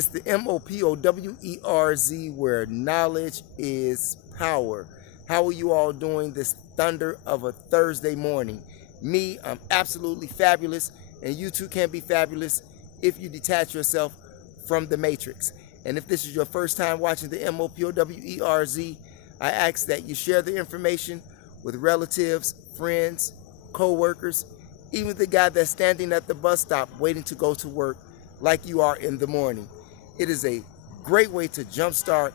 It's the MOPOWERZ, where knowledge is power. How are you all doing this thunder of a Thursday morning? Me, I'm absolutely fabulous, and you too can be fabulous if you detach yourself from the matrix. And if this is your first time watching the MOPOWERZ, I ask that you share the information with relatives, friends, co-workers, even the guy that's standing at the bus stop waiting to go to work like you are in the morning. It is a great way to jumpstart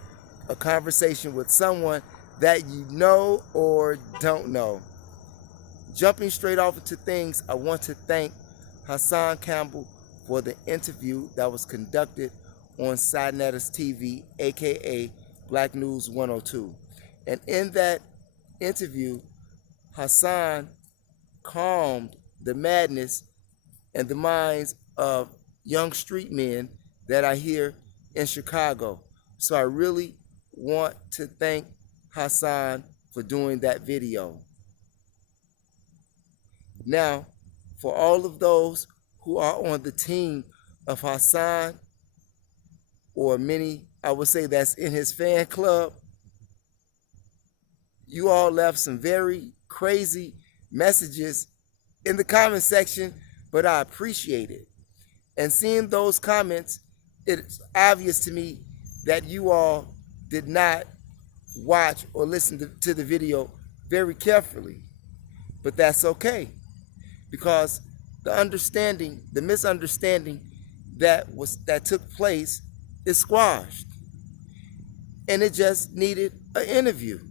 a conversation with someone that you know or don't know. Jumping straight off into things, I want to thank Hassan Campbell for the interview that was conducted on Hassans TV, aka Black News 102. And in that interview, Hassan calmed the madness and the minds of young street men that I hear in Chicago. So I really want to thank Hassan for doing that video. Now, for all of those who are on the team of Hassan, or many, I would say, that's in his fan club, you all left some very crazy messages in the comment section, but I appreciate it. And seeing those comments, it's obvious to me that you all did not watch or listen to the video very carefully. But that's okay, because the misunderstanding that took place is squashed. And it just needed an interview.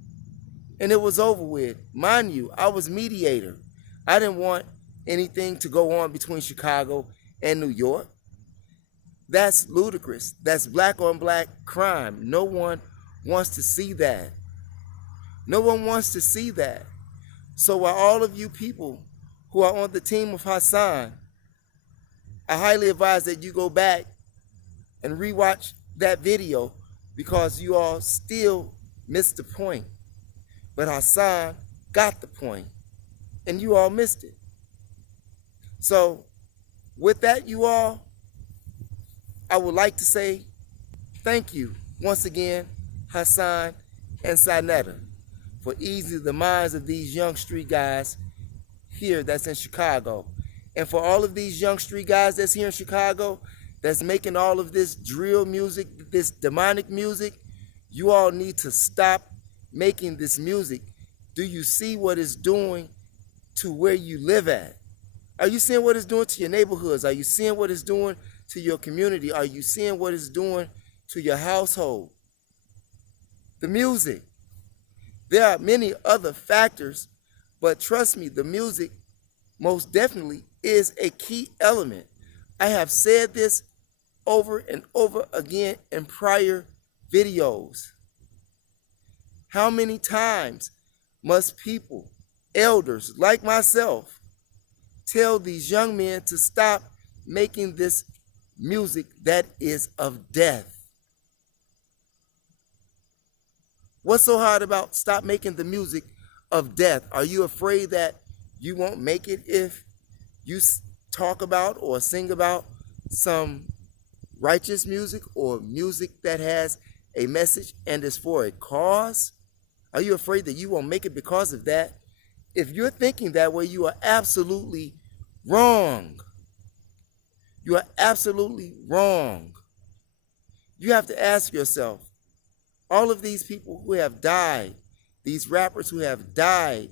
And it was over with. Mind you, I was mediator. I didn't want anything to go on between Chicago and New York. That's ludicrous. That's black on black crime. No one wants to see that. No one wants to see that. So while all of you people who are on the team of Hassan, I highly advise that you go back and rewatch that video, because you all still missed the point. But Hassan got the point, and you all missed it. So with that, you all, I would like to say thank you once again, Hassan and Sanetta, for easing the minds of these young street guys here that's in Chicago. And for all of these young street guys that's here in Chicago, that's making all of this drill music, this demonic music, you all need to stop making this music. Do you see what it's doing to where you live at? Are you seeing what it's doing to your neighborhoods? Are you seeing what it's doing to your community? Are you seeing what it's doing to your household? The music. There are many other factors, but trust me, the music most definitely is a key element. I have said this over and over again in prior videos. How many times must people, elders like myself, tell these young men to stop making this music that is of death? What's so hard about stop making the music of death? Are you afraid that you won't make it if you talk about or sing about some righteous music or music that has a message and is for a cause? Are you afraid that you won't make it because of that? If you're thinking that way, you are absolutely wrong. You are absolutely wrong. You have to ask yourself, all of these people who have died, these rappers who have died,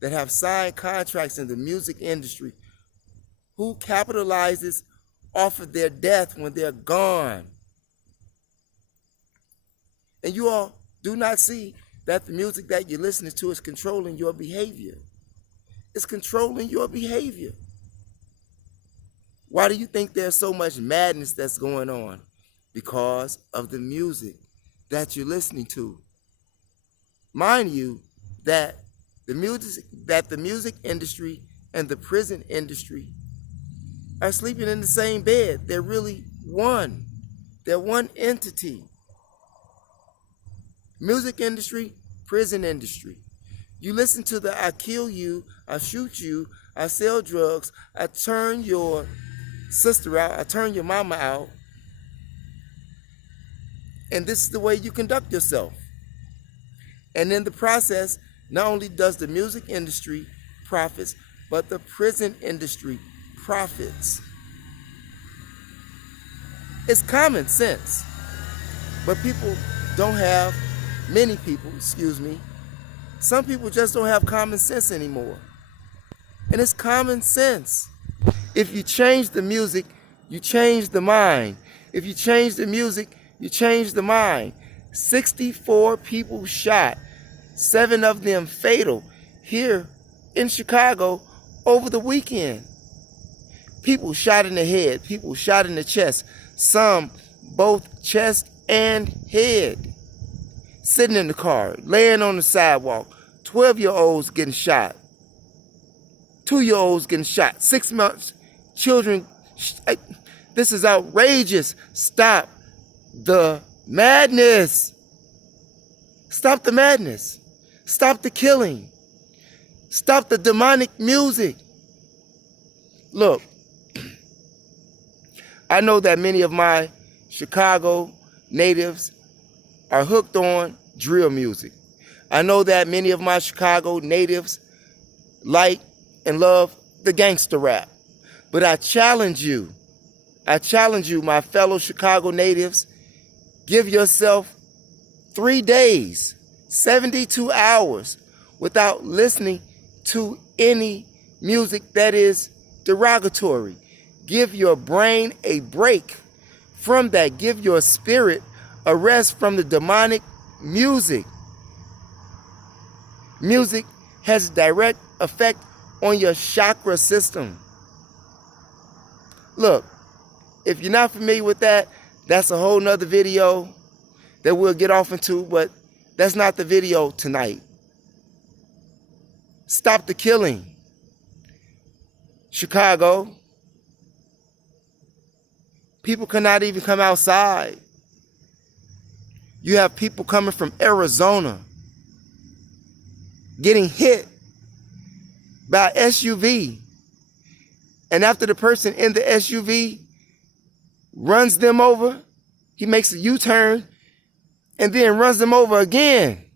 that have signed contracts in the music industry, who capitalizes off of their death when they're gone? And you all do not see that the music that you're listening to is controlling your behavior. It's controlling your behavior. Why do you think there's so much madness that's going on? Because of the music that you're listening to. Mind you, that the music industry and the prison industry are sleeping in the same bed. They're really one. They're one entity. Music industry, prison industry. You listen to the I kill you, I shoot you, I sell drugs, I turn your sister out, I turn your mama out. And this is the way you conduct yourself. And in the process, not only does the music industry profits, but the prison industry profits. It's common sense. But people don't have, many people, some people just don't have common sense anymore. And it's common sense. If you change the music, you change the mind. If you change the music, you change the mind. 64 people shot, 7 of them fatal, here in Chicago over the weekend. People shot in the head, people shot in the chest, some both chest and head. Sitting in the car, laying on the sidewalk, 12-year-olds getting shot, 2-year-olds getting shot, 6 months, children. This is outrageous. Stop the madness. Stop the madness. Stop the killing. Stop the demonic music. Look, I know that many of my Chicago natives are hooked on drill music. I know that many of my Chicago natives like and love the gangster rap. But I challenge you, my fellow Chicago natives, give yourself 3 days, 72 hours without listening to any music that is derogatory. Give your brain a break from that. Give your spirit a rest from the demonic music. Music has a direct effect on your chakra system. Look, if you're not familiar with that, that's a whole nother video that we'll get off into, but that's not the video tonight. Stop the killing. Chicago, people cannot even come outside. You have people coming from Arizona getting hit by an SUV. And after the person in the SUV runs them over, he makes a U-turn and then runs them over again.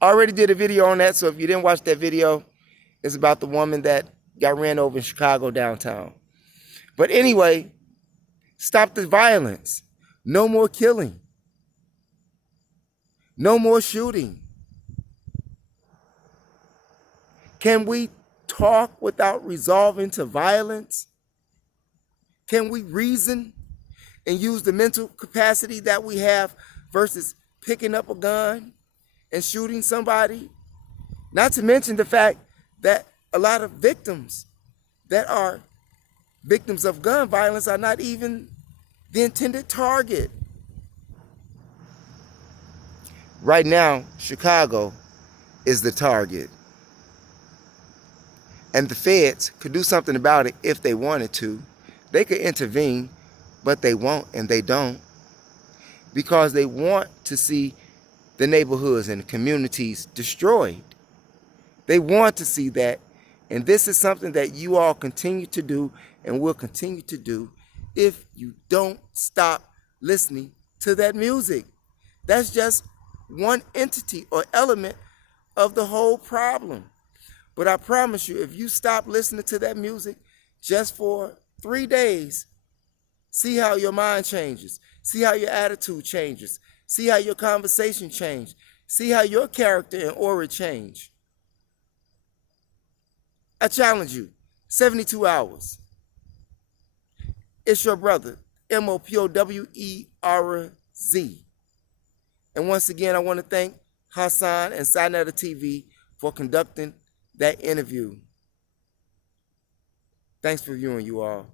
I already did a video on that, so if you didn't watch that video, it's about the woman that got ran over in Chicago downtown. But anyway, stop the violence. No more killing. No more shooting. Can we talk without resolving to violence? Can we reason and use the mental capacity that we have versus picking up a gun and shooting somebody? Not to mention the fact that a lot of victims that are victims of gun violence are not even the intended target. Right now, Chicago is the target. And the feds could do something about it if they wanted to. They could intervene, but they won't and they don't. Because they want to see the neighborhoods and the communities destroyed. They want to see that. And this is something that you all continue to do and will continue to do if you don't stop listening to that music. That's just one entity or element of the whole problem. But I promise you, if you stop listening to that music just for 3 days, see how your mind changes. See how your attitude changes. See how your conversation changes. See how your character and aura change. I challenge you, 72 hours. It's your brother, MOPOWERZ. And once again, I want to thank Hassan and Sinetta TV for conducting that interview. Thanks for viewing, you all.